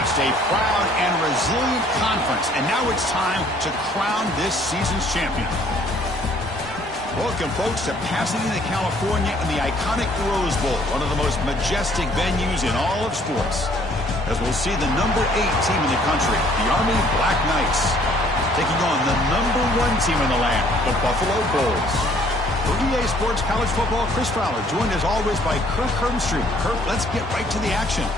West, a proud and resilient conference. And now it's time to crown this season's champion. Welcome, folks, to Pasadena, California in the iconic Rose Bowl, one of the most majestic venues in all of sports. As we'll see the number 8 team in the country, the Army Black Knights, taking on the number 1 team in the land, the Buffalo Bulls. For EA Sports College Football, Chris Fowler, joined as always by Kirk Hermstreet. Kirk, let's get right to the action.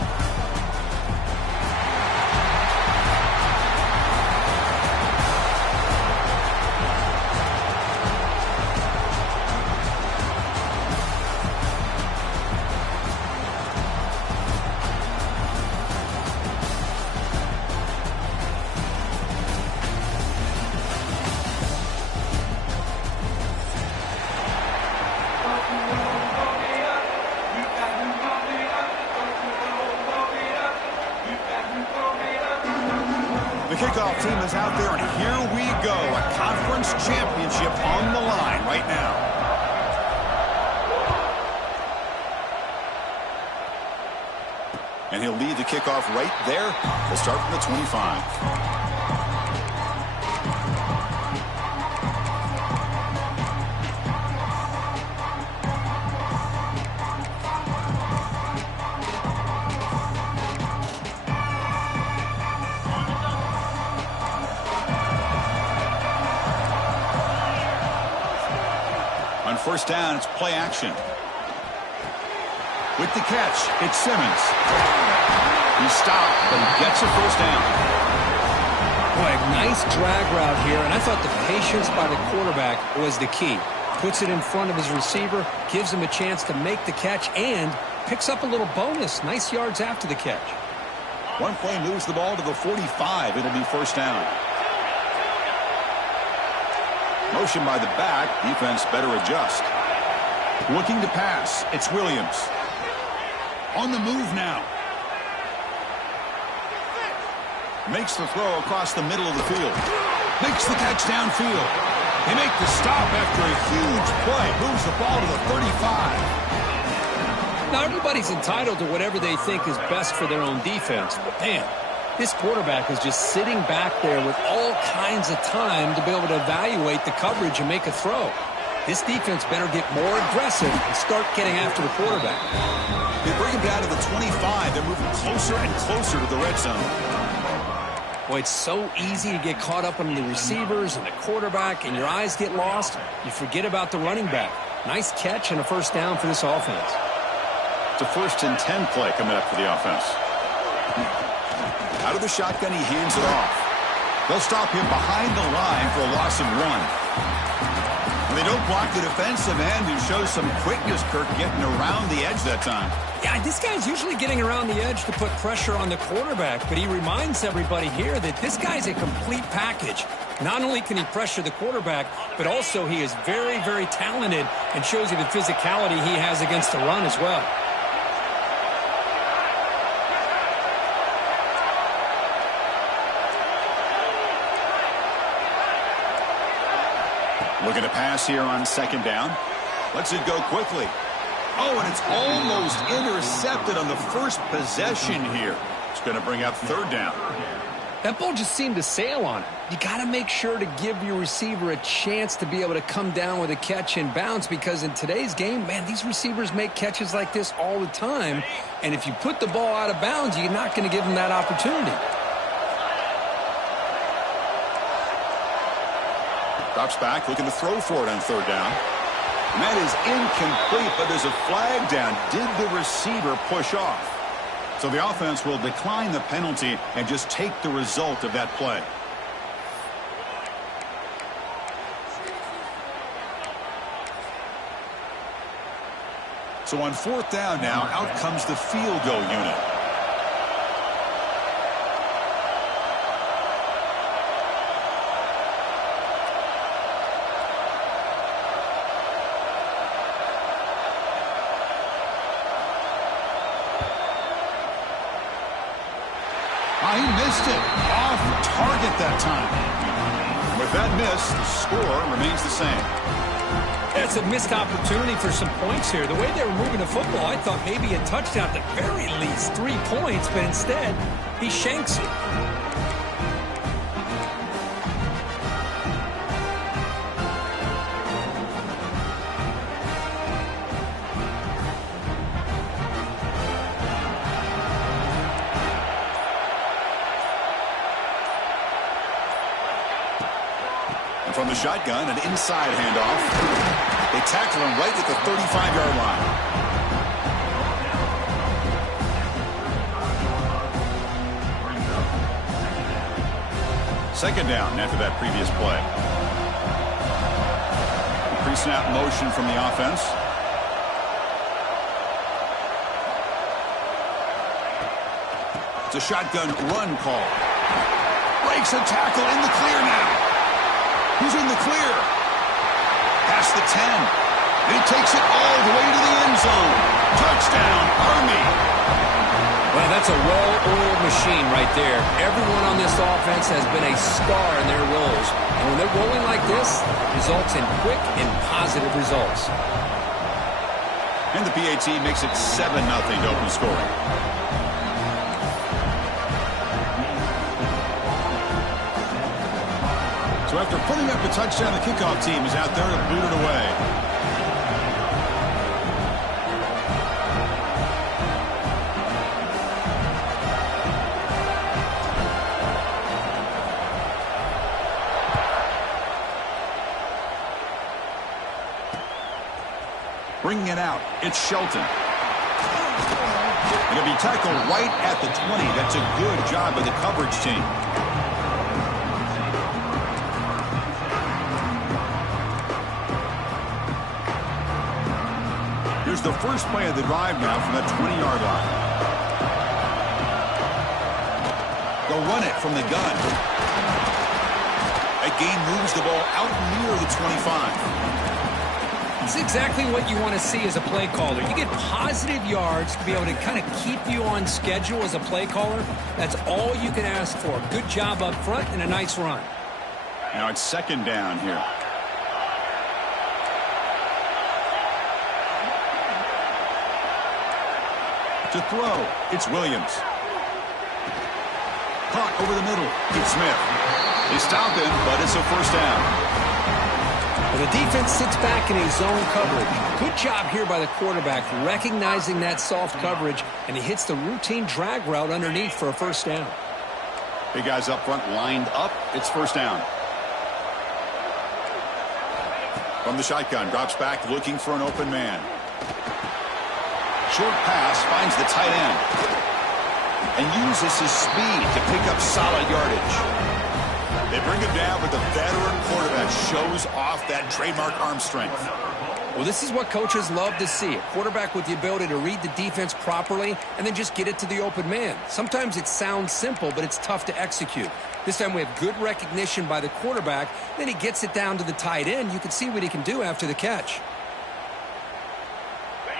The kickoff team is out there, and here we go. A conference championship on the line right now. And he'll lead the kickoff right there. We'll start from the 25. On first down, it's play action. With the catch, it's Simmons. He's stopped, but he gets a first down. Boy, nice drag route here, and I thought the patience by the quarterback was the key. Puts it in front of his receiver, gives him a chance to make the catch, and picks up a little bonus. Nice yards after the catch. One play moves the ball to the 45. It'll be first down. Motion by the back. Defense better adjust. Looking to pass. It's Williams. On the move now. Makes the throw across the middle of the field. Makes the catch downfield. They make the stop after a huge play. Moves the ball to the 35. Now, everybody's entitled to whatever they think is best for their own defense. But, man, this quarterback is just sitting back there with all kinds of time to be able to evaluate the coverage and make a throw. This defense better get more aggressive and start getting after the quarterback. They bring him down to the 25. They're moving closer and closer to the red zone. Boy, it's so easy to get caught up on the receivers and the quarterback, and your eyes get lost. You forget about the running back. Nice catch and a first down for this offense. It's a 1st and 10 play coming up for the offense. Out of the shotgun, he hands it off. They'll stop him behind the line for a loss of 1. And they don't block the defensive end, who shows some quickness, Kirk, getting around the edge that time. Yeah, this guy's usually getting around the edge to put pressure on the quarterback, but he reminds everybody here that this guy's a complete package. Not only can he pressure the quarterback, but also he is very, very talented and shows you the physicality he has against the run as well. Looking to pass here on second down. Lets it go quickly. Oh, and it's almost intercepted on the first possession here. It's going to bring up third down. That ball just seemed to sail on it. You got to make sure to give your receiver a chance to be able to come down with a catch and bounce, because in today's game, man, these receivers make catches like this all the time. And if you put the ball out of bounds, you're not going to give them that opportunity. Drops back, looking to throw for it on third down. And that is incomplete, but there's a flag down. Did the receiver push off? So the offense will decline the penalty and just take the result of that play. So on fourth down now, out comes the field goal unit. He missed it. Off target that time. With that miss, the score remains the same. It's a missed opportunity for some points here. The way they were moving the football, I thought maybe a touchdown, at the very least 3 points, but instead, he shanks it. From the shotgun, an inside handoff. They tackle him right at the 35-yard line. Second down after that previous play. Pre-snap motion from the offense. It's a shotgun run call. Breaks a tackle in the clear now. Who's in the clear? Past the 10. And he takes it all the way to the end zone. Touchdown, Army. Well, that's a well-oiled machine right there. Everyone on this offense has been a star in their roles. And when they're rolling like this, results in quick and positive results. And the PAT makes it 7-0 to open scoring. So after putting up a touchdown, the kickoff team is out there to boot it away. Bringing it out, it's Shelton. And it'll be tackled right at the 20. That's a good job by the coverage team. Here's the first play of the drive now from that 20-yard line. They'll run it from the gun. That gain moves the ball out near the 25. It's exactly what you want to see as a play caller. You get positive yards to be able to kind of keep you on schedule as a play caller. That's all you can ask for. Good job up front and a nice run. Now it's second down here. To throw, it's Williams. Caught over the middle, it's Smith. They stop him, but it's a first down. Well, the defense sits back in a zone coverage. Good job here by the quarterback, recognizing that soft coverage, and he hits the routine drag route underneath for a first down. Big guys up front lined up, it's first down. From the shotgun, drops back looking for an open man. Short pass finds the tight end and uses his speed to pick up solid yardage. They bring him down, but the veteran quarterback shows off that trademark arm strength. Well, this is what coaches love to see. A quarterback with the ability to read the defense properly and then just get it to the open man. Sometimes it sounds simple, but it's tough to execute. This time we have good recognition by the quarterback. Then he gets it down to the tight end. You can see what he can do after the catch.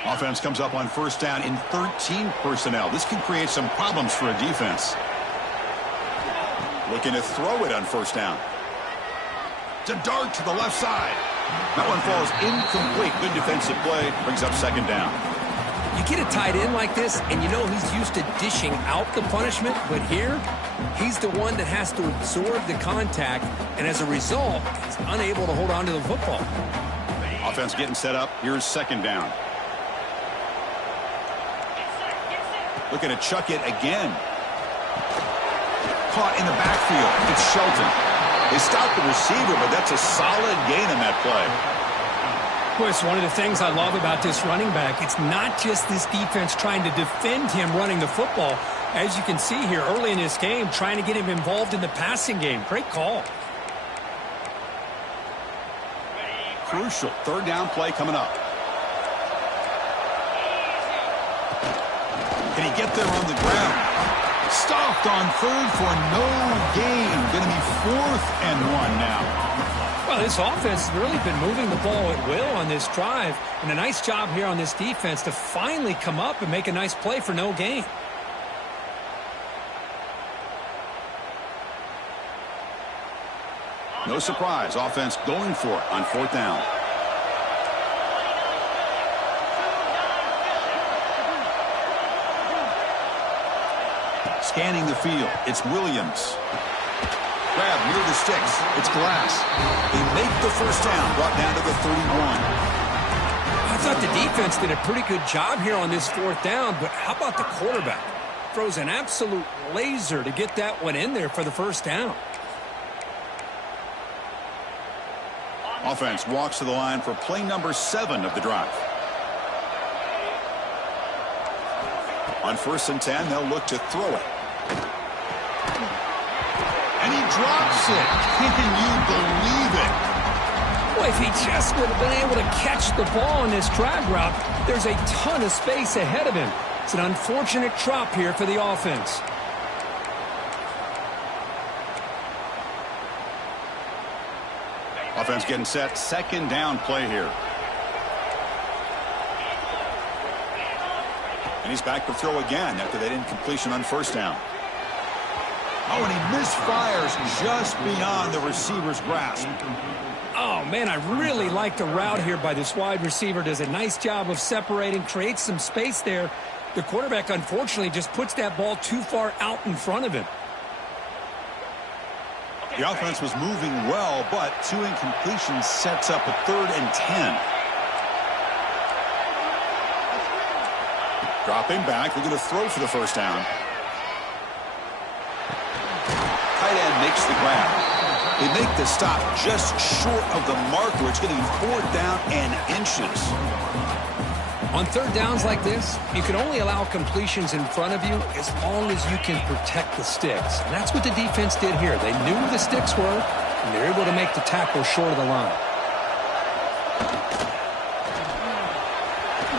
Offense comes up on first down in 13 personnel. This can create some problems for a defense. Looking to throw it on first down. It's a dart to the left side. That one falls incomplete. Good defensive play. Brings up second down. You get a tight end like this, and you know he's used to dishing out the punishment, but here, he's the one that has to absorb the contact, and as a result, he's unable to hold on to the football. Offense getting set up. Here's second down. Looking to chuck it again. Caught in the backfield. It's Shelton. They stopped the receiver, but that's a solid gain in that play. Well, it's one of the things I love about this running back. It's not just this defense trying to defend him running the football. As you can see here early in this game, trying to get him involved in the passing game. Great call. Crucial third down play coming up. Can he get there on the ground? Stopped on third for no gain. Going to be 4th and 1 now. Well, this offense has really been moving the ball at will on this drive. And a nice job here on this defense to finally come up and make a nice play for no gain. No surprise. Offense going for it on fourth down. Scanning the field, it's Williams. Grab near the sticks, it's Glass. They make the first down, brought down to the 31. I thought the defense did a pretty good job here on this fourth down, but how about the quarterback? Throws an absolute laser to get that one in there for the first down. Offense walks to the line for play number 7 of the drive. On 1st and 10, they'll look to throw it. And he drops it. Can you believe it? Boy, if he just would have been able to catch the ball on this drag route, there's a ton of space ahead of him. It's an unfortunate drop here for the offense. Offense getting set. 2nd down play here. And he's back to throw again after that incompletion on 1st down. Oh, and he misfires just beyond the receiver's grasp. Oh, man, I really like the route here by this wide receiver. Does a nice job of separating, creates some space there. The quarterback, unfortunately, just puts that ball too far out in front of him. The offense was moving well, but 2 incompletions sets up a 3rd and 10. Dropping back, looking to throw for the first down. Tight end makes the grab. They make the stop just short of the marker. It's getting 4th down and inches. On 3rd downs like this, you can only allow completions in front of you as long as you can protect the sticks. And that's what the defense did here. They knew the sticks were, and they're able to make the tackle short of the line.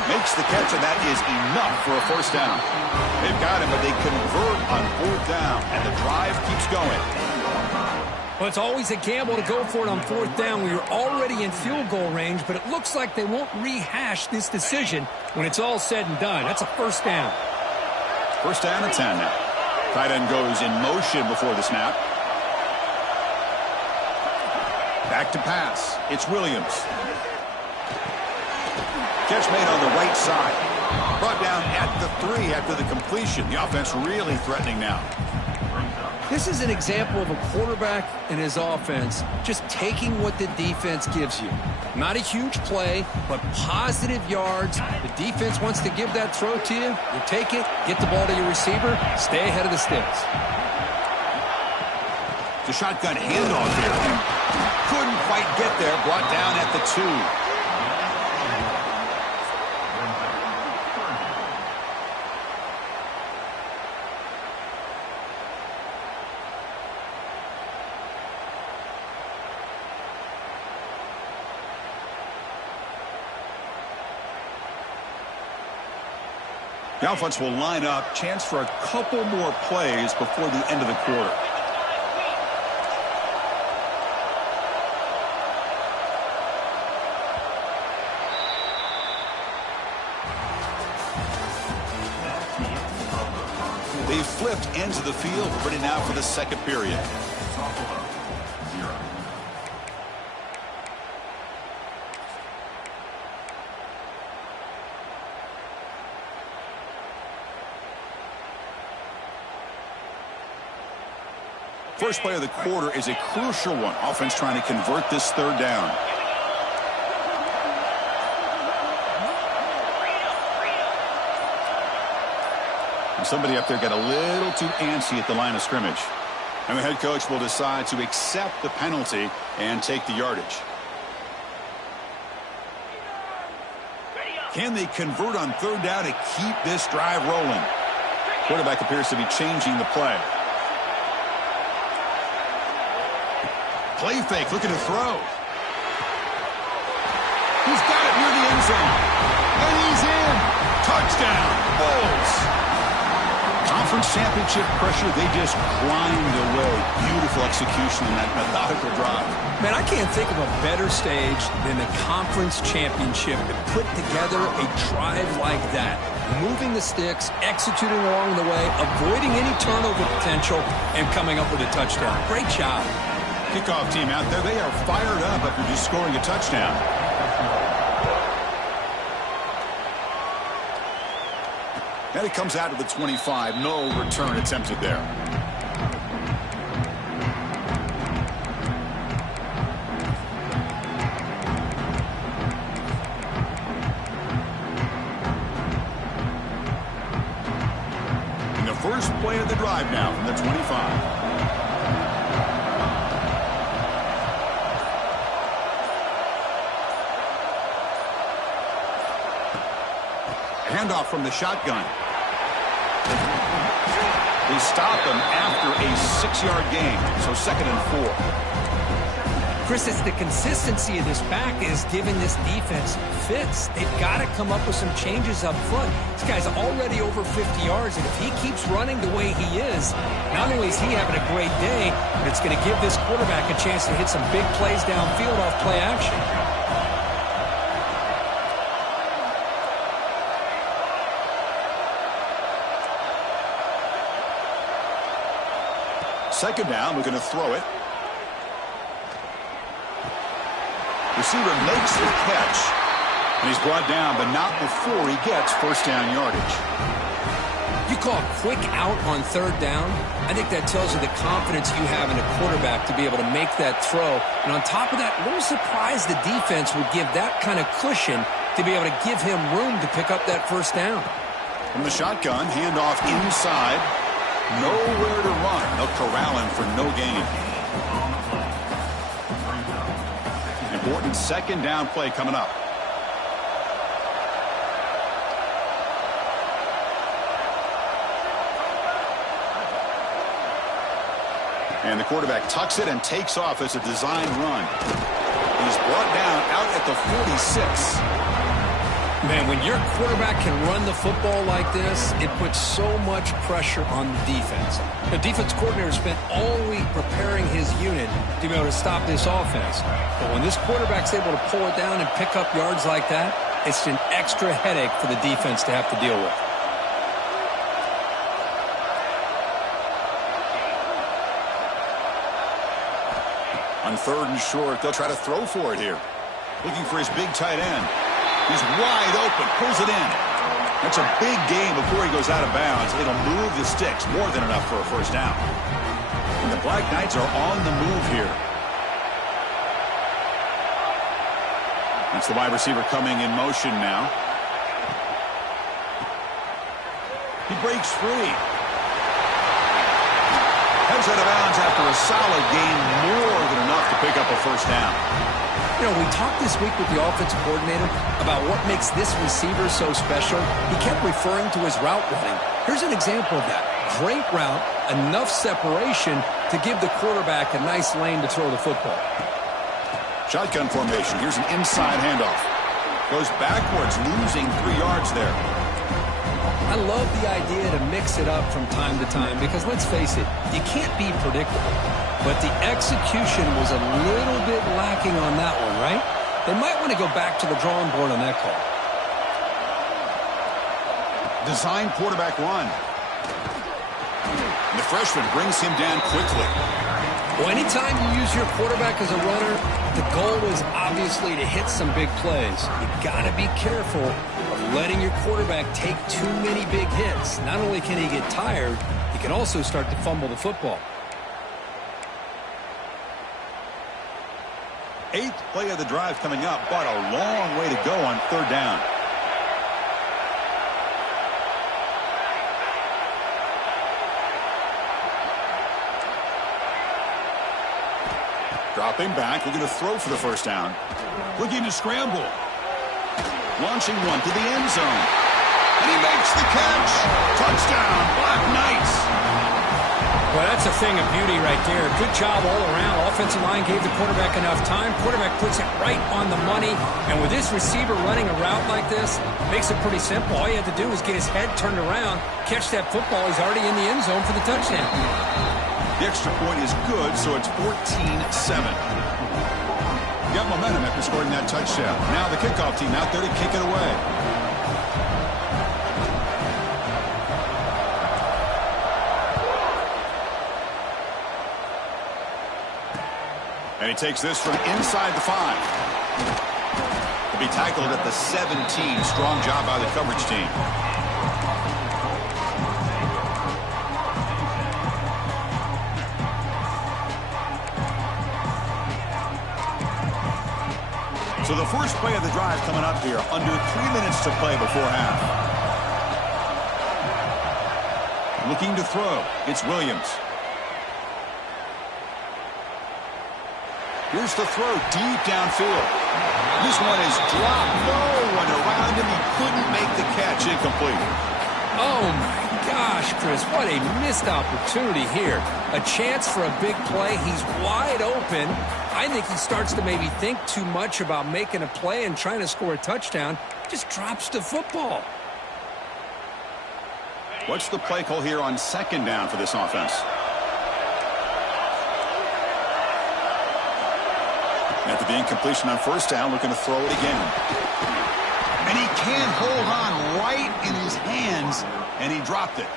Makes the catch, and that is enough for a first down. They've got him, but they convert on 4th down, and the drive keeps going. Well, it's always a gamble to go for it on 4th down. We were already in field goal range, but it looks like they won't rehash this decision when it's all said and done. That's a first down. First down and 10 now. Tight end goes in motion before the snap. Back to pass. It's Williams. Catch made on the right side. Brought down at the 3 after the completion. The offense really threatening now. This is an example of a quarterback and his offense just taking what the defense gives you. Not a huge play, but positive yards. The defense wants to give that throw to you. You take it, get the ball to your receiver, stay ahead of the sticks. The shotgun handoff here. Couldn't quite get there. Brought down at the 2. The offense will line up. Chance for a couple more plays before the end of the quarter. They've flipped ends of the field. Ready now for the 2nd period. First play of the quarter is a crucial one. Offense trying to convert this 3rd down. And somebody up there got a little too antsy at the line of scrimmage. And the head coach will decide to accept the penalty and take the yardage. Can they convert on 3rd down to keep this drive rolling? Quarterback appears to be changing the play. Play fake, looking to throw. He's got it near the end zone. And he's in. Touchdown, Bulls. Conference championship pressure, they just grind away. Beautiful execution in that methodical drive. Man, I can't think of a better stage than the conference championship to put together a drive like that. Moving the sticks, executing along the way, avoiding any turnover potential, and coming up with a touchdown. Great job. Kickoff team out there, they are fired up after just scoring a touchdown. And it comes out to the 25. No return attempted there. In the first play of the drive now from the 25. Handoff from the shotgun. They stop him after a 6-yard gain, so 2nd and 4. Chris, it's the consistency of this back is giving this defense fits. They've got to come up with some changes up front. This guy's already over 50 yards, and if he keeps running the way he is, not only is he having a great day, but it's going to give this quarterback a chance to hit some big plays downfield off play action. Second down, we're going to throw it. Receiver makes the catch, and he's brought down, but not before he gets first down yardage. You call a quick out on 3rd down. I think that tells you the confidence you have in a quarterback to be able to make that throw. And on top of that, a little surprised the defense would give that kind of cushion to be able to give him room to pick up that first down. From the shotgun, handoff inside. Nowhere to run. They'll corral him for no gain. Important 2nd down play coming up. And the quarterback tucks it and takes off as a design run. He's brought down out at the 46. Man, when your quarterback can run the football like this, it puts so much pressure on the defense. The defense coordinator spent all week preparing his unit to be able to stop this offense. But when this quarterback's able to pull it down and pick up yards like that, it's an extra headache for the defense to have to deal with. On 3rd and short, they'll try to throw for it here. Looking for his big tight end. He's wide open, pulls it in. That's a big gain before he goes out of bounds. It'll move the sticks, more than enough for a first down. And the Black Knights are on the move here. That's the wide receiver coming in motion now. He breaks free. Heads out of bounds after a solid gain, more than enough to pick up a first down. You know, we talked this week with the offensive coordinator about what makes this receiver so special. He kept referring to his route running. Here's an example of that. Great route, enough separation to give the quarterback a nice lane to throw the football. Shotgun formation. Here's an inside handoff. Goes backwards, losing 3 yards there. I love the idea to mix it up from time to time because, let's face it, you can't be predictable. But the execution was a little bit lacking on that one, right? They might want to go back to the drawing board on that call. Design quarterback run. And the freshman brings him down quickly. Well, anytime you use your quarterback as a runner, the goal is obviously to hit some big plays. You got to be careful of letting your quarterback take too many big hits. Not only can he get tired, he can also start to fumble the football. 8th play of the drive coming up, but a long way to go on 3rd down. Dropping back, we're going to throw for the first down. Looking to scramble. Launching one to the end zone. And he makes the catch. Touchdown, Black Knights. Well, that's a thing of beauty right there. Good job all around. Offensive line gave the quarterback enough time. Quarterback puts it right on the money. And with this receiver running a route like this, makes it pretty simple. All you have to do is get his head turned around, catch that football. He's already in the end zone for the touchdown. The extra point is good, so it's 14-7. Got momentum after scoring that touchdown. Now the kickoff team out there to kick it away. And he takes this from inside the 5. He'll be tackled at the 17. Strong job by the coverage team. So the first play of the drive coming up here. Under 3 minutes to play before half. Looking to throw. It's Williams. Here's the throw deep downfield. This one is dropped. No one around him. He couldn't make the catch. Incomplete. Oh, my gosh, Chris. What a missed opportunity here. A chance for a big play. He's wide open. I think he starts to maybe think too much about making a play and trying to score a touchdown. Just drops the football. What's the play call here on second down for this offense? After the incompletion on first down, looking to throw it again. And he can't hold on right in his hands, and he dropped it.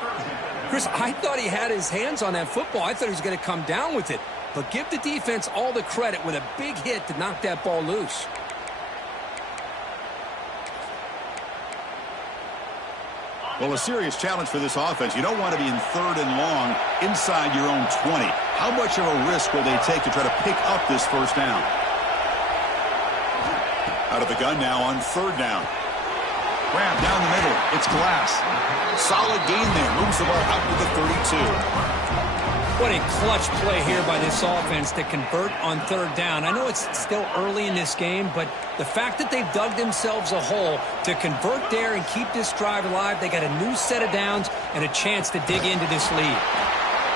Chris, I thought he had his hands on that football. I thought he was going to come down with it. But give the defense all the credit with a big hit to knock that ball loose. Well, a serious challenge for this offense. You don't want to be in third and long inside your own 20. How much of a risk will they take to try to pick up this first down? Out of the gun now on third down. Grab down the middle. It's Glass. Solid gain there. Moves the ball out to the 32. What a clutch play here by this offense to convert on third down. I know it's still early in this game, but the fact that they've dug themselves a hole to convert there and keep this drive alive, they got a new set of downs and a chance to dig into this lead.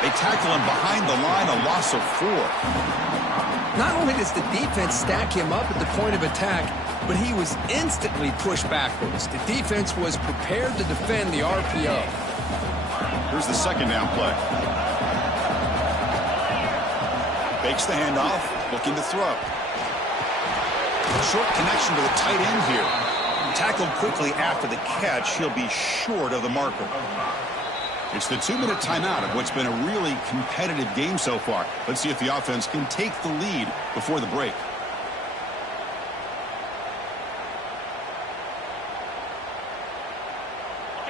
They tackle him behind the line, a loss of 4. Not only does the defense stack him up at the point of attack, but he was instantly pushed backwards. The defense was prepared to defend the RPO. Here's the second down play. Fakes the handoff, looking to throw. Short connection to the tight end here. Tackled quickly after the catch. He'll be short of the marker. It's the 2-minute timeout of what's been a really competitive game so far. Let's see if the offense can take the lead before the break.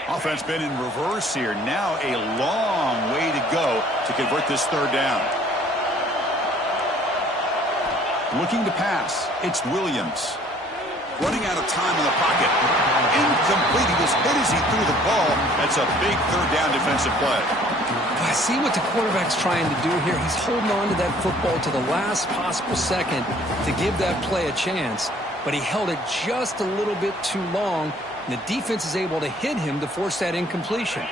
Offense been in reverse here. Now a long way to go to convert this third down. Looking to pass. It's Williams. Running out of time in the pocket. Incomplete. He was hit as he threw the ball. That's a big third down defensive play. I see what the quarterback's trying to do here. He's holding on to that football to the last possible second to give that play a chance. But he held it just a little bit too long, and the defense is able to hit him to force that incompletion.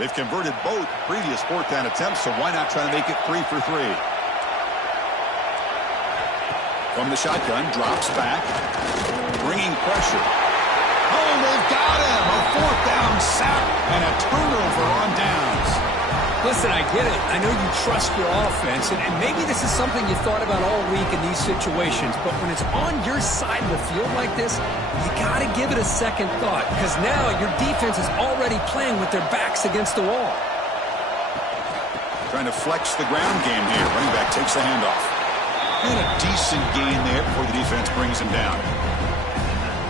They've converted both previous fourth down attempts, so why not try to make it 3 for 3? From the shotgun, drops back, bringing pressure. Oh, they've got him! A fourth down sack and a turnover on downs. Listen, I get it. I know you trust your offense, and maybe this is something you thought about all week in these situations, but when it's on your side of the field like this, you got to give it a second thought, because now your defense is already playing with their backs against the wall. Trying to flex the ground game here. Running back takes the handoff. And a decent gain there before the defense brings him down.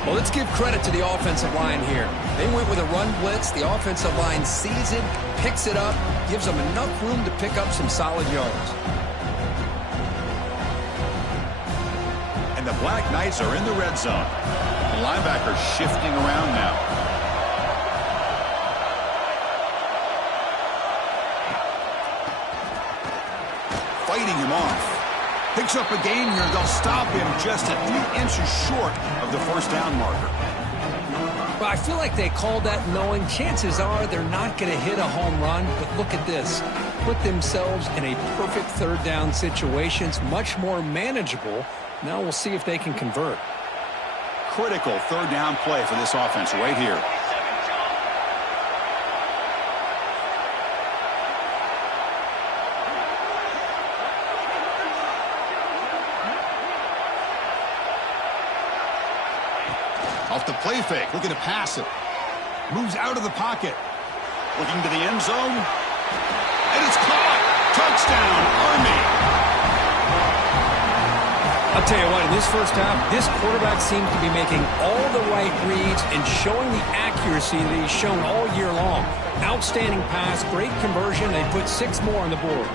Well, let's give credit to the offensive line here. They went with a run blitz. The offensive line sees it, picks it up, gives them enough room to pick up some solid yards. And the Black Knights are in the red zone. The linebacker shifting around now. Fighting him off. Picks up a gain here. They'll stop him just a few inches short of the first down marker. Well, I feel like they called that knowing chances are they're not going to hit a home run. But look at this. Put themselves in a perfect third down situation. It's much more manageable. Now we'll see if they can convert. Critical third down play for this offense right here. Off the play fake, looking to pass it. Moves out of the pocket. Looking to the end zone. And it's caught. Touchdown, Army. I'll tell you what, in this first half, this quarterback seems to be making all the right reads and showing the accuracy that he's shown all year long. Outstanding pass, great conversion. They put 6 more on the board.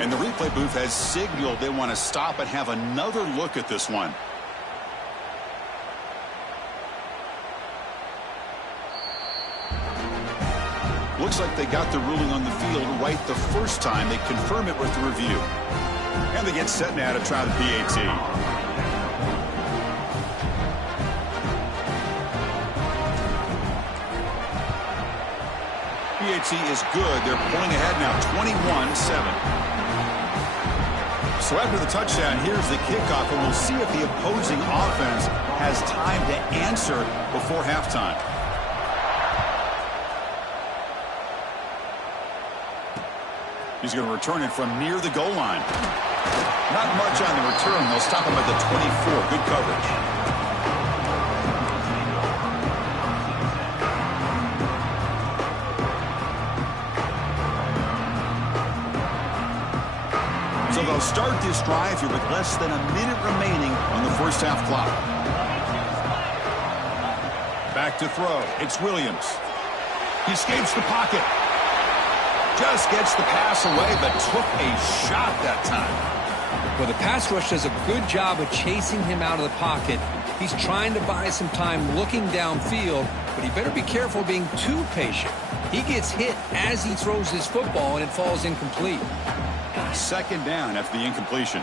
And the replay booth has signaled they want to stop and have another look at this one. Looks like they got the ruling on the field right the first time. They confirm it with the review. And they get set now to try the PAT. PAT is good. They're pulling ahead now, 21-7. So after the touchdown, here's the kickoff, and we'll see if the opposing offense has time to answer before halftime. He's going to return it from near the goal line. Not much on the return. They'll stop him at the 24. Good coverage. So they'll start this drive here with less than a minute remaining on the first half clock. Back to throw. It's Williams. He escapes the pocket. Just gets the pass away, but took a shot that time. Well, the pass rush does a good job of chasing him out of the pocket. He's trying to buy some time looking downfield, but he better be careful being too patient. He gets hit as he throws his football, and it falls incomplete. Second down after the incompletion.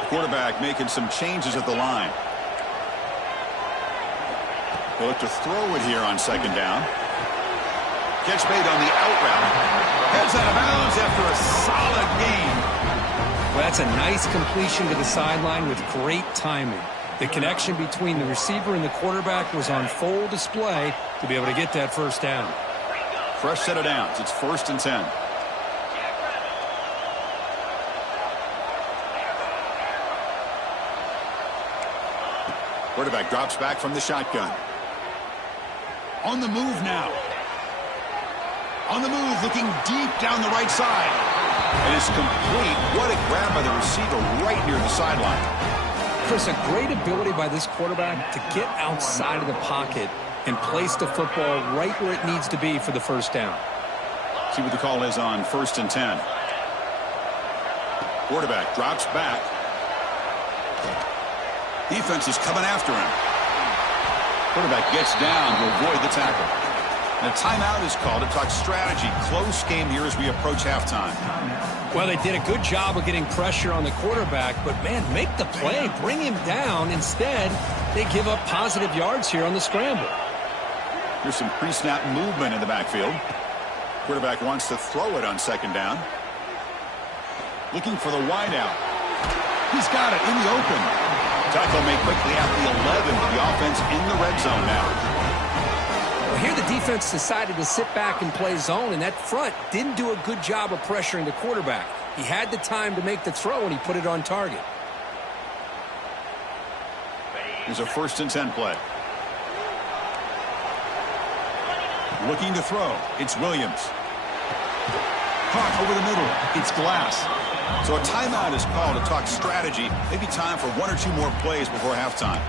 The quarterback making some changes at the line. They'll look to throw it here on second down. Catch made on the out route. Heads out of bounds after a solid gain. Well, that's a nice completion to the sideline with great timing. The connection between the receiver and the quarterback was on full display to be able to get that first down. Fresh set of downs. It's 1st and 10. Quarterback drops back from the shotgun. On the move now. On the move, looking deep down the right side. And it's complete. What a grab by the receiver right near the sideline. Chris, a great ability by this quarterback to get outside of the pocket and place the football right where it needs to be for the first down. See what the call is on 1st and 10. Quarterback drops back. Defense is coming after him. Quarterback gets down to avoid the tackle. And a timeout is called to talk strategy. Close game here as we approach halftime. Well, they did a good job of getting pressure on the quarterback, but, man, make the play. Bring him down. Instead, they give up positive yards here on the scramble. Here's some pre-snap movement in the backfield. Quarterback wants to throw it on second down. Looking for the wideout. He's got it in the open. Tackle made quickly at the 11. The offense in the red zone now. Well, here the defense decided to sit back and play zone, and that front didn't do a good job of pressuring the quarterback. He had the time to make the throw, and he put it on target. Here's a 1st and 10 play. Looking to throw. It's Williams. Caught over the middle. It's Glass. So a timeout is called to talk strategy. Maybe time for 1 or 2 more plays before halftime.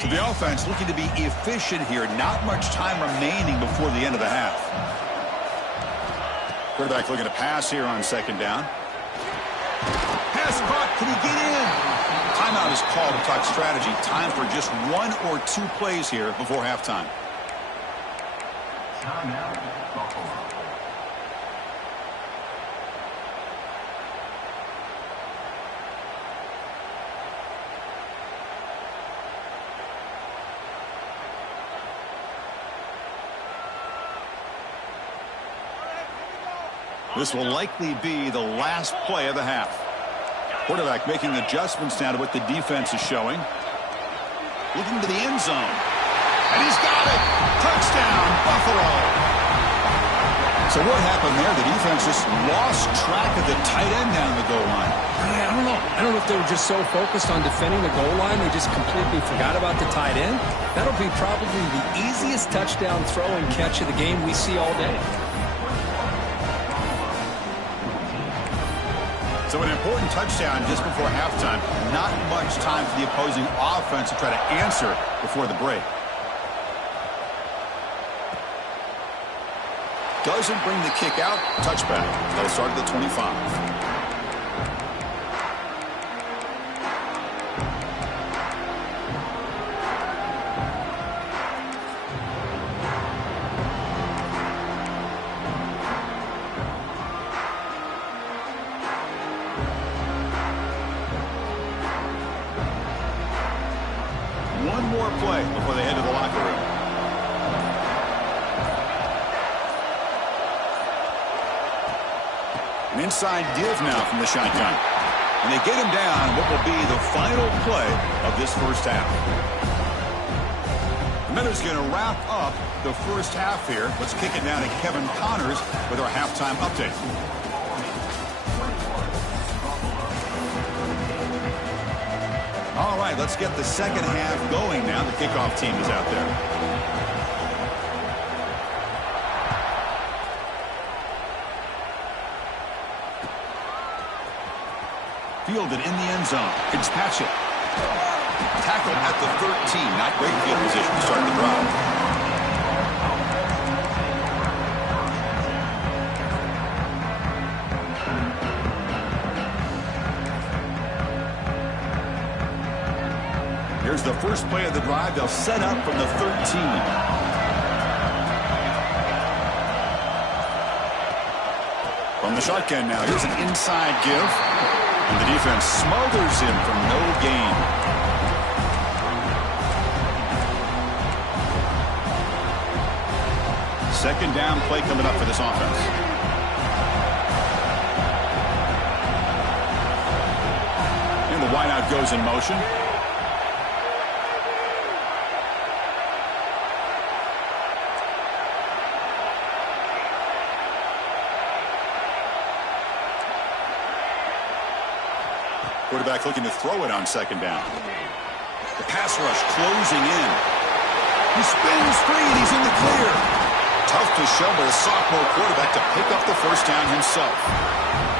So the offense looking to be efficient here. Not much time remaining before the end of the half. Quarterback looking to pass here on second down. Pass caught. Can he get in? Timeout is called to talk strategy. Time for just 1 or 2 plays here before halftime. This will likely be the last play of the half. Quarterback making adjustments now to what the defense is showing. Looking to the end zone. And he's got it. Touchdown, Buffalo. So what happened there? The defense just lost track of the tight end down the goal line. I don't know. I don't know if they were just so focused on defending the goal line, they just completely forgot about the tight end. That'll be probably the easiest touchdown throw and catch of the game we see all day. So an important touchdown just before halftime. Not much time for the opposing offense to try to answer before the break. Doesn't bring the kick out. Touchback. That'll start at the 25. One more play before they head to the locker room. An inside give now from the shotgun. And they get him down what will be the final play of this first half. The Miners going to wrap up the first half here. Let's kick it down to Kevin Connors with our halftime update. All right, let's get the second half going now. The kickoff team is out there. Fielded in the end zone. Fitzpatrick. Tackled at the 13. Not great field position to start the drive. Here's the first play of the drive. They'll set up from the 13. From the shotgun now. Here's an inside give. And the defense smothers him for no gain. Second down play coming up for this offense. And the wideout goes in motion. Quarterback looking to throw it on second down. The pass rush closing in. He spins free and he's in the clear. Tough to show by the sophomore quarterback to pick up the first down himself.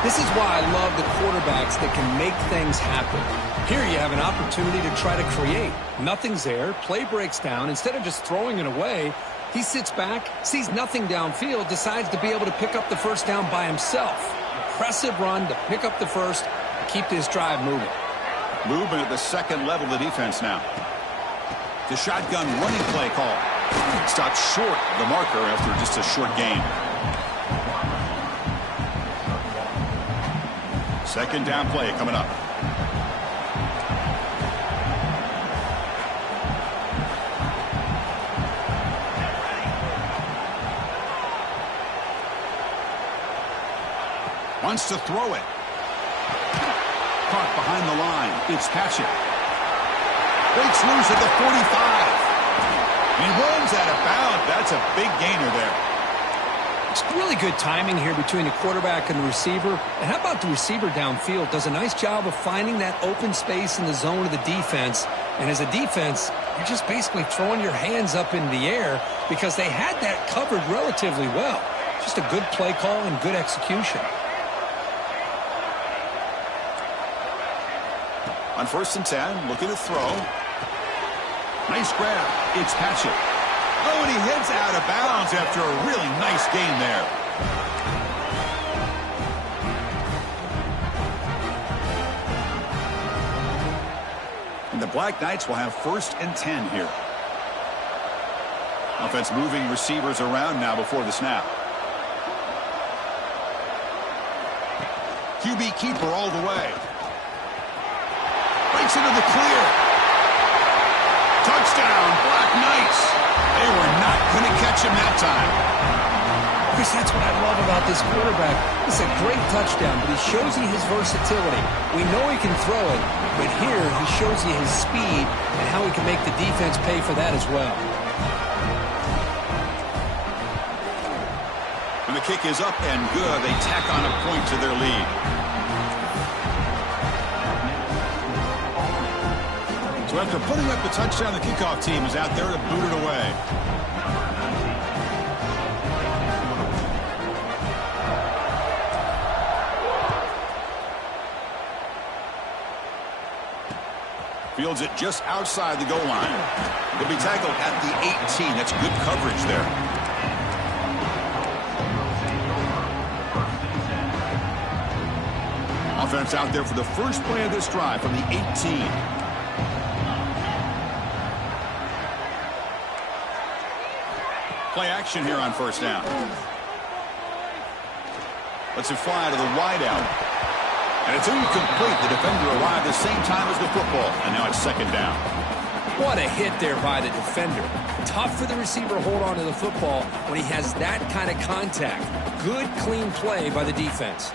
This is why I love the quarterbacks that can make things happen. Here you have an opportunity to try to create. Nothing's there. Play breaks down. Instead of just throwing it away, he sits back, sees nothing downfield, decides to be able to pick up the first down by himself. Impressive run to pick up the first. Keep this drive moving. Movement at the second level of the defense now. The shotgun running play call. Stopped short of the marker after just a short gain. Second down play coming up. Wants to throw it. Caught behind the line. It's Fitzpatrick. Breaks loose at the 45. And he runs out of bounds. That's a big gainer there. It's really good timing here between the quarterback and the receiver. And how about the receiver downfield? Does a nice job of finding that open space in the zone of the defense. And as a defense, you're just basically throwing your hands up in the air because they had that covered relatively well. Just a good play call and good execution. On 1st and 10, looking to throw. Nice grab. It's Fitzpatrick. Oh, and he heads out of bounds after a really nice gain there. And the Black Knights will have 1st and 10 here. Offense moving receivers around now before the snap. QB keeper all the way. Breaks into the clear. Touchdown, Black Knights. They were not going to catch him that time. Chris, that's what I love about this quarterback. It's a great touchdown, but he shows you his versatility. We know he can throw it, but here he shows you his speed and how he can make the defense pay for that as well. And the kick is up and good. They tack on a point to their lead. So after putting up the touchdown, the kickoff team is out there to boot it away. Fields it just outside the goal line. He'll be tackled at the 18. That's good coverage there. Offense out there for the first play of this drive from the 18. Play action here on first down. Lets it fly to the wide out. And it's incomplete. The defender arrived the same time as the football. And now it's second down. What a hit there by the defender. Tough for the receiver to hold on to the football when he has that kind of contact. Good, clean play by the defense.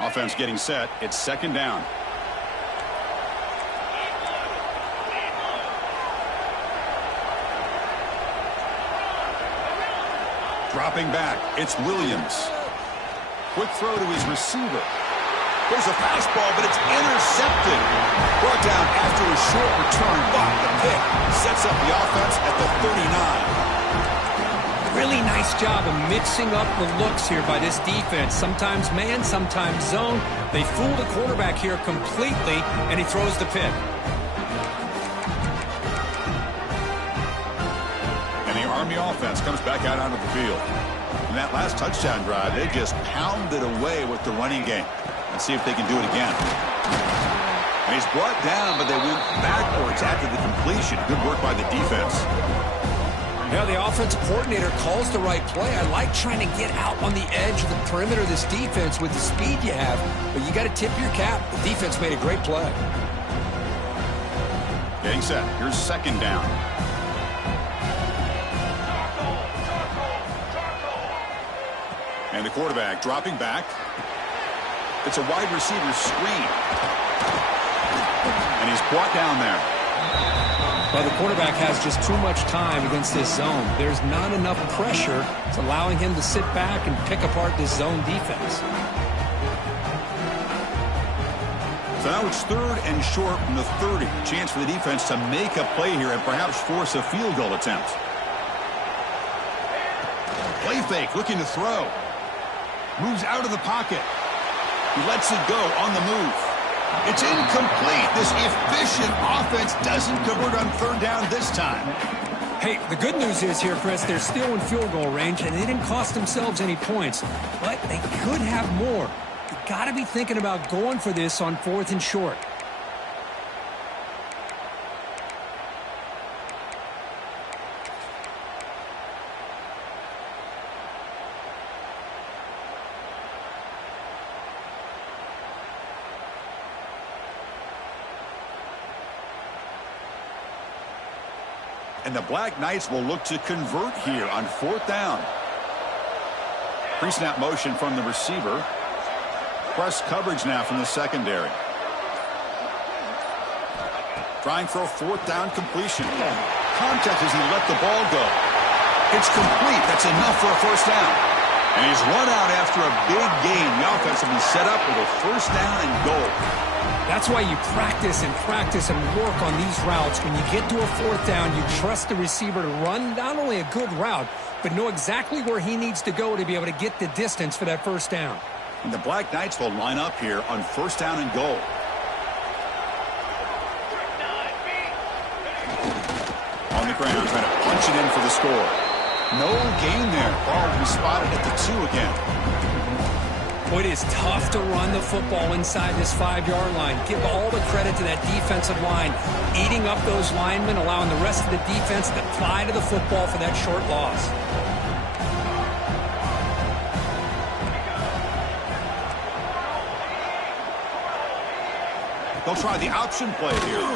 Offense getting set. It's second down. Dropping back. It's Williams. Quick throw to his receiver. There's a fastball, but it's intercepted. Brought down after a short return. But the pick sets up the offense at the 39. Really nice job of mixing up the looks here by this defense. Sometimes man, sometimes zone. They fool the quarterback here completely, and he throws the pick. And the Army offense comes back out onto the field. In that last touchdown drive, they just pounded away with the running game. Let's see if they can do it again. And he's brought down, but they went backwards after the completion. Good work by the defense. Yeah, the offensive coordinator calls the right play. I like trying to get out on the edge of the perimeter of this defense with the speed you have, but you got to tip your cap. The defense made a great play. Getting set. Here's second down. And the quarterback dropping back. It's a wide receiver screen. And he's brought down there. Well, the quarterback has just too much time against this zone. There's not enough pressure. It's allowing him to sit back and pick apart this zone defense. So now it's third and short from the 30. Chance for the defense to make a play here and perhaps force a field goal attempt. Play fake, looking to throw. Moves out of the pocket. He lets it go on the move. It's incomplete. This efficient offense doesn't convert on third down this time. Hey, the good news is here, Chris, they're still in field goal range, and they didn't cost themselves any points. But they could have more. You got to be thinking about going for this on fourth and short. And the Black Knights will look to convert here on fourth down. Pre-snap motion from the receiver. Press coverage now from the secondary. Trying for a fourth down completion. Contact as he let the ball go. It's complete. That's enough for a first down. And he's run out after a big gain. The offense will be set up with a first down and goal. That's why you practice and work on these routes. When you get to a fourth down, you trust the receiver to run not only a good route, but know exactly where he needs to go to be able to get the distance for that first down. And the Black Knights will line up here on first down and goal. On the ground, trying to punch it in for the score. No gain there. Ball will be spotted at the 2 again. It is tough to run the football inside this 5-yard line. Give all the credit to that defensive line, eating up those linemen, allowing the rest of the defense to fly to the football for that short loss. They'll try the option play here.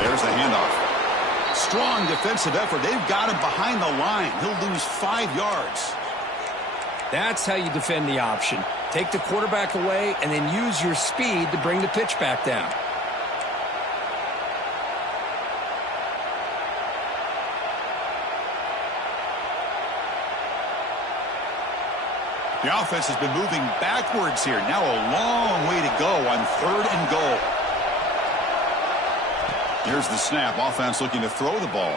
There's the handoff. Strong defensive effort. They've got him behind the line. He'll lose 5 yards. That's how you defend the option. Take the quarterback away and then use your speed to bring the pitch back down. The offense has been moving backwards here. Now a long way to go on third and goal. Here's the snap. Offense looking to throw the ball.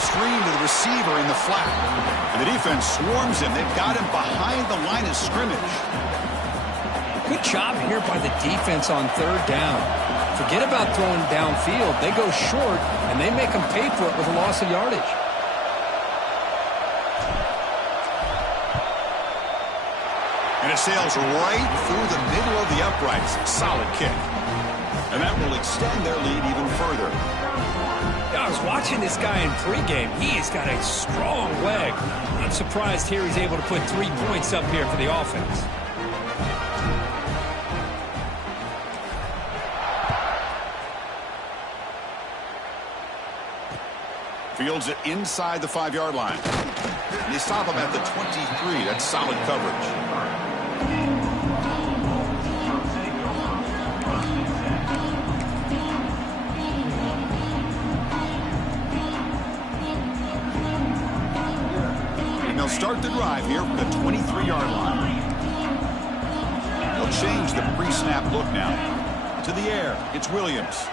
Screen to the receiver in the flat. And the defense swarms him. They've got him behind the line of scrimmage. Good job here by the defense on third down. Forget about throwing downfield. They go short, and they make them pay for it with a loss of yardage. And it sails right through the middle of the uprights. Solid kick. And that will extend their lead even further. I was watching this guy in pregame. He has got a strong leg. I'm surprised here he's able to put 3 points up here for the offense. Fields it inside the 5-yard line. And they stop him at the 23. That's solid coverage. They'll start the drive here from the 23-yard line. They'll change the pre-snap look now. To the air, it's Williams.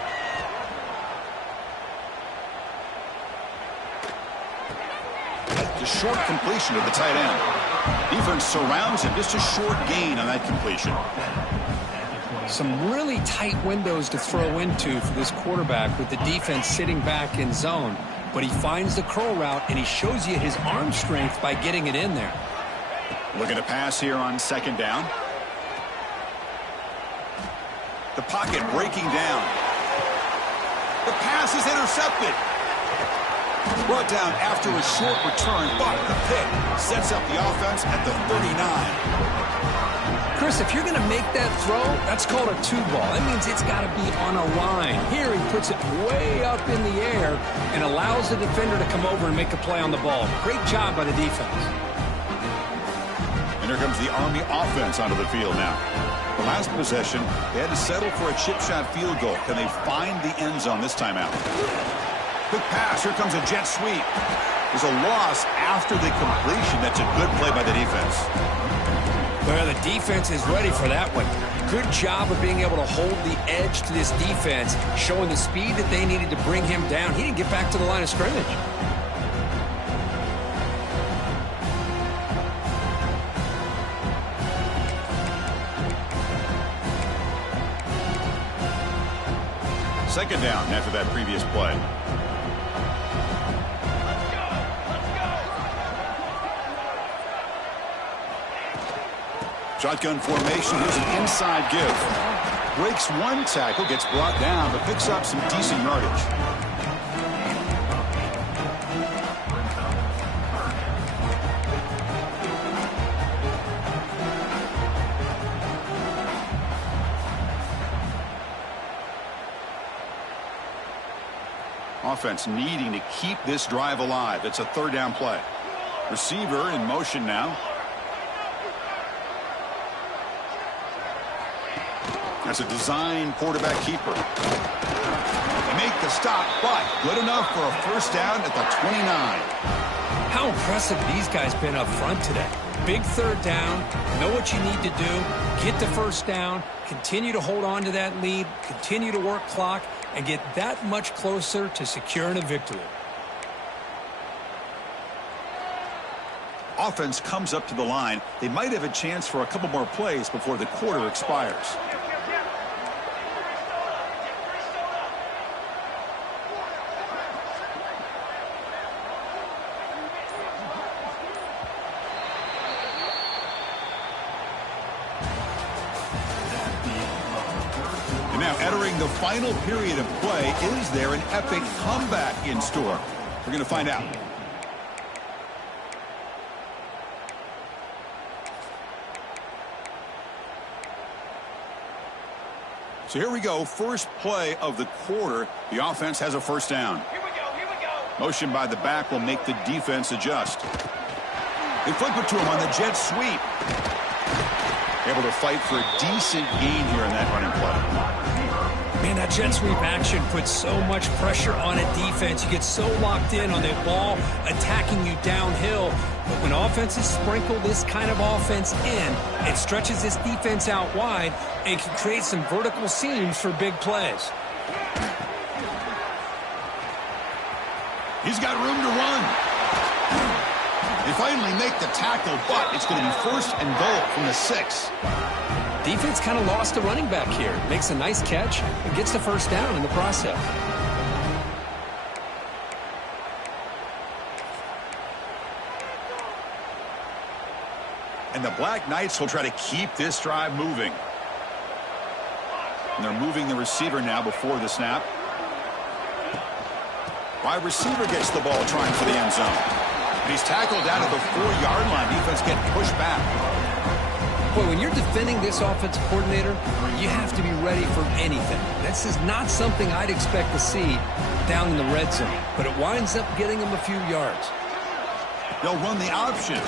The short completion to the tight end. Defense surrounds him. Just a short gain on that completion. Some really tight windows to throw into for this quarterback with the defense sitting back in zone. But he finds the curl route, and he shows you his arm strength by getting it in there. Looking to pass here on second down. The pocket breaking down. The pass is intercepted. Brought down after a short return, but the pick sets up the offense at the 39. Chris, if you're going to make that throw, that's called a 2-ball. That means it's got to be on a line. Here he puts it way up in the air and allows the defender to come over and make a play on the ball. Great job by the defense. And here comes the Army offense onto the field now. The last possession, they had to settle for a chip shot field goal. Can they find the end zone this time out? Quick pass. Here comes a jet sweep. There's a loss after the completion. That's a good play by the defense. Well, the defense is ready for that one. Good job of being able to hold the edge to this defense, showing the speed that they needed to bring him down. He didn't get back to the line of scrimmage. Second down after that previous play. Shotgun formation. Here's an inside give. Breaks one tackle, gets brought down, but picks up some decent yardage. Offense needing to keep this drive alive. It's a third down play. Receiver in motion now. That's a design quarterback keeper. They make the stop, but good enough for a first down at the 29. How impressive these guys been up front today. Big third down, know what you need to do, get the first down, continue to hold on to that lead, continue to work clock, and get that much closer to securing a victory. Offense comes up to the line. They might have a chance for a couple more plays before the quarter expires. The final period of play. Is there an epic comeback in store? We're going to find out. So here we go. First play of the quarter. The offense has a first down. Here we go. Motion by the back will make the defense adjust. They flip it to him on the jet sweep. Able to fight for a decent gain here in that running play. Man, that jet sweep action puts so much pressure on a defense. You get so locked in on that ball attacking you downhill. But when offenses sprinkle this kind of offense in, it stretches this defense out wide and can create some vertical seams for big plays. He's got room to run. They finally make the tackle, but it's going to be 1st and goal from the 6. Defense kind of lost a running back here. Makes a nice catch and gets the 1st down in the process. And the Black Knights will try to keep this drive moving. And they're moving the receiver now before the snap. Wide receiver gets the ball trying for the end zone. And he's tackled out of the 4-yard line. Defense getting pushed back. Boy, when you're defending this offensive coordinator, you have to be ready for anything. This is not something I'd expect to see down in the red zone. But it winds up getting them a few yards. They'll run the option.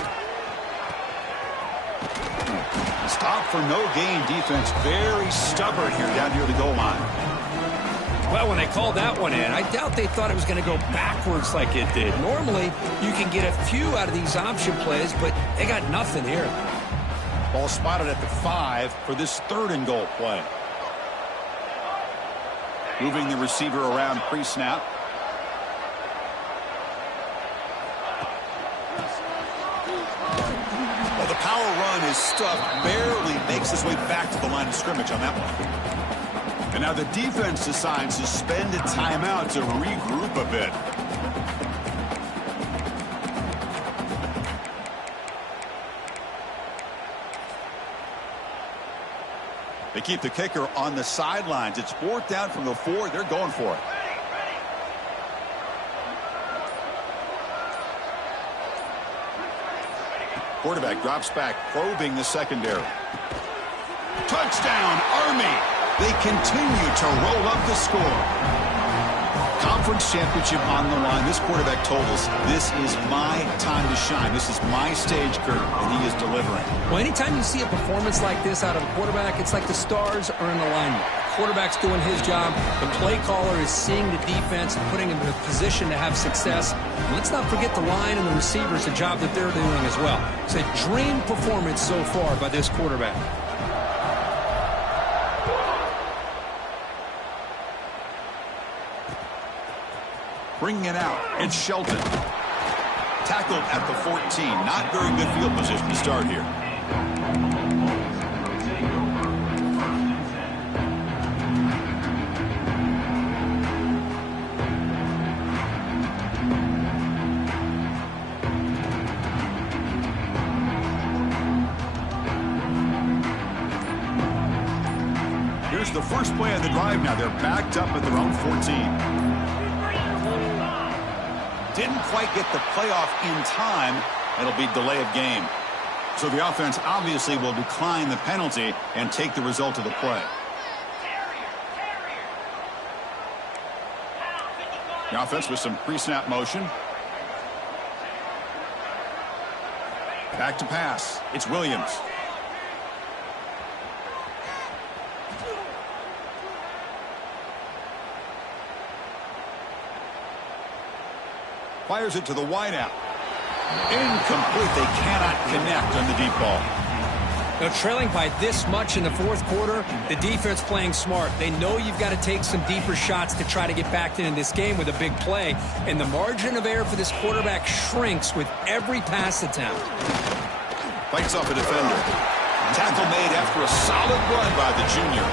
Stop for no gain. Defense very stubborn here down near the goal line. Well, when they called that one in, I doubt they thought it was going to go backwards like it did. Normally, you can get a few out of these option plays, but they got nothing here. Ball spotted at the 5 for this 3rd and goal play. Moving the receiver around pre-snap. Well, the power run is stuffed, barely makes his way back to the line of scrimmage on that one. And now the defense decides to spend a timeout to regroup a bit. They keep the kicker on the sidelines. It's 4th down from the 4. They're going for it. Quarterback drops back, probing the secondary. Touchdown, Army! They continue to roll up the score. Conference championship on the line. This quarterback told us, this is my time to shine. This is my stage curtain, and he is delivering. Well, anytime you see a performance like this out of a quarterback, it's like the stars are in alignment. The quarterback's doing his job. The play caller is seeing the defense and putting him in a position to have success. And let's not forget the line and the receivers, the job that they're doing as well. It's a dream performance so far by this quarterback. Bringing it out, it's Shelton. Tackled at the 14. Not very good field position to start here. Here's the first play of the drive now. They're backed up at their own 14. Didn't quite get the playoff in time. It'll be delay of game. So the offense obviously will decline the penalty and take the result of the play. The offense with some pre-snap motion. Back to pass. It's Williams. Fires it to the wideout. Incomplete. They cannot connect on the deep ball. Now, trailing by this much in the 4th quarter, the defense playing smart. They know you've got to take some deeper shots to try to get back into this game with a big play. And the margin of error for this quarterback shrinks with every pass attempt. Fights off a defender. Tackle made after a solid run by the junior.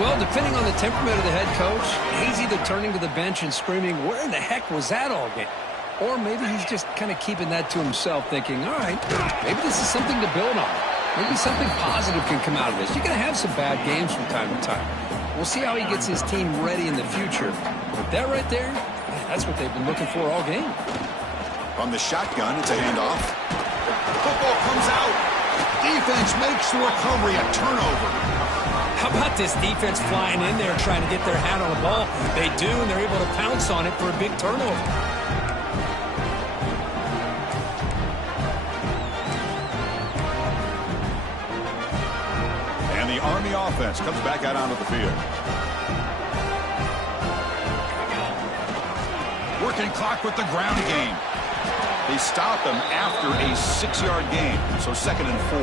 Well, depending on the temperament of the head coach, he's either turning to the bench and screaming, where in the heck was that all game? Or maybe he's just kind of keeping that to himself, thinking, all right, maybe this is something to build on. Maybe something positive can come out of this. You're going to have some bad games from time to time. We'll see how he gets his team ready in the future. But that right there, man, that's what they've been looking for all game. From the shotgun, it's a handoff. Football comes out. Defense makes the recovery, a turnover. How about this defense flying in there trying to get their hand on the ball? They do, and they're able to pounce on it for a big turnover. And the Army offense comes back out onto the field. Working clock with the ground game. They stop them after a 6-yard gain, so 2nd and 4.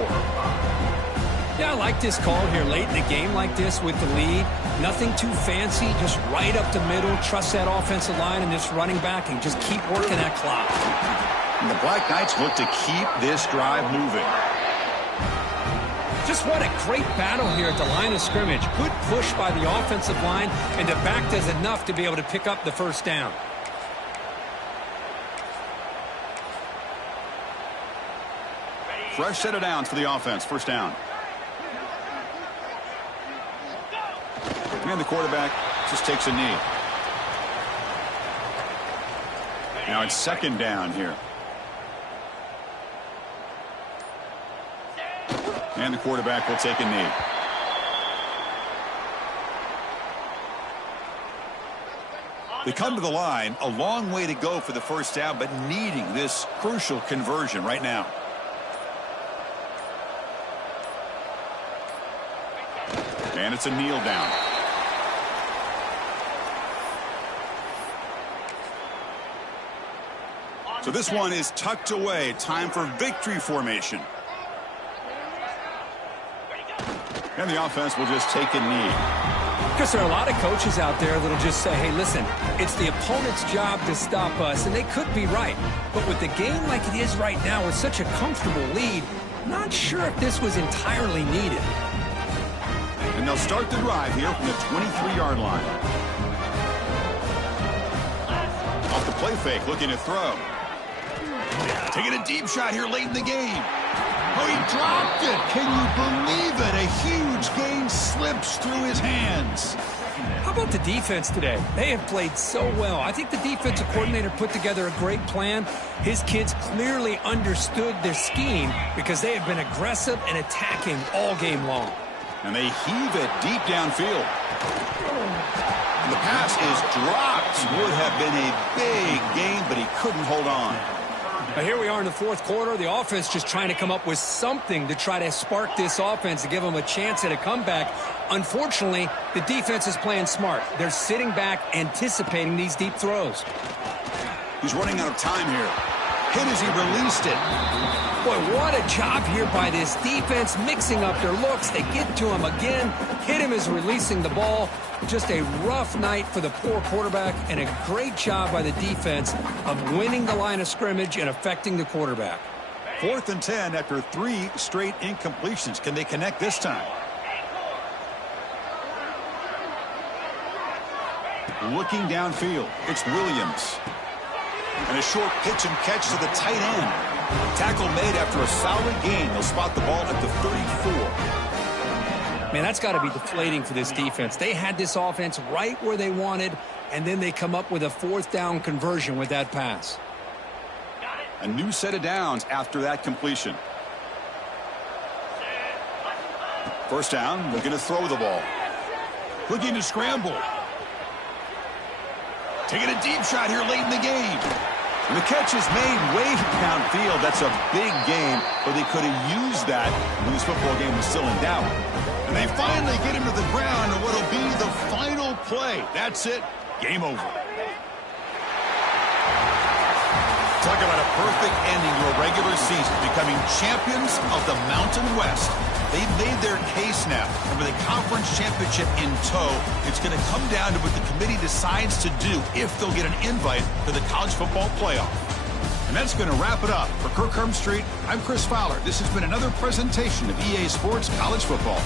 Yeah, I like this call here late in the game like this with the lead. Nothing too fancy, just right up the middle. Trust that offensive line and this running back and just keep working that clock. And the Black Knights look to keep this drive moving. Just what a great battle here at the line of scrimmage. Good push by the offensive line, and the back does enough to be able to pick up the first down. Fresh set of downs for the offense. First down. And the quarterback just takes a knee. Now it's second down here. And the quarterback will take a knee. They come to the line, a long way to go for the first down, but needing this crucial conversion right now. And it's a kneel down. So this one is tucked away. Time for victory formation. And the offense will just take a knee. Because there are a lot of coaches out there that'll just say, hey, listen, it's the opponent's job to stop us, and they could be right. But with the game like it is right now with such a comfortable lead, not sure if this was entirely needed. And they'll start the drive here from the 23-yard line. Off the play fake, looking to throw. Taking a deep shot here late in the game. Oh, he dropped it. Can you believe it? A huge game slips through his hands. How about the defense today? They have played so well. I think the defensive coordinator put together a great plan. His kids clearly understood their scheme because they have been aggressive and attacking all game long. And they heave it deep downfield. And the pass is dropped. Would have been a big game, but he couldn't hold on. But here we are in the fourth quarter. The offense just trying to come up with something to try to spark this offense to give them a chance at a comeback. Unfortunately, the defense is playing smart. They're sitting back, anticipating these deep throws. He's running out of time here. Hit as he released it. Boy, what a job here by this defense, mixing up their looks. They get to him again, hit him as releasing the ball. Just a rough night for the poor quarterback, and a great job by the defense of winning the line of scrimmage and affecting the quarterback. 4th and 10 after 3 straight incompletions. Can they connect this time? Looking downfield, it's Williams. And a short pitch and catch to the tight end. Tackle made after a solid gain. They'll spot the ball at the 34. Man, that's got to be deflating for this defense. They had this offense right where they wanted, and then they come up with a 4th down conversion with that pass. A new set of downs after that completion. First down, looking to throw the ball. Looking to scramble. Taking a deep shot here late in the game. And the catch is made way downfield. That's a big game, but they could have used that when this football game was still in doubt. And they finally get him to the ground in what will be the final play. That's it. Game over. Talk about a perfect ending to a regular season, becoming champions of the Mountain West. They've made their case now, and with a conference championship in tow, it's going to come down to what the committee decides to do if they'll get an invite to the college football playoff. And that's going to wrap it up. For Kirk Street, I'm Chris Fowler. This has been another presentation of EA Sports College Football.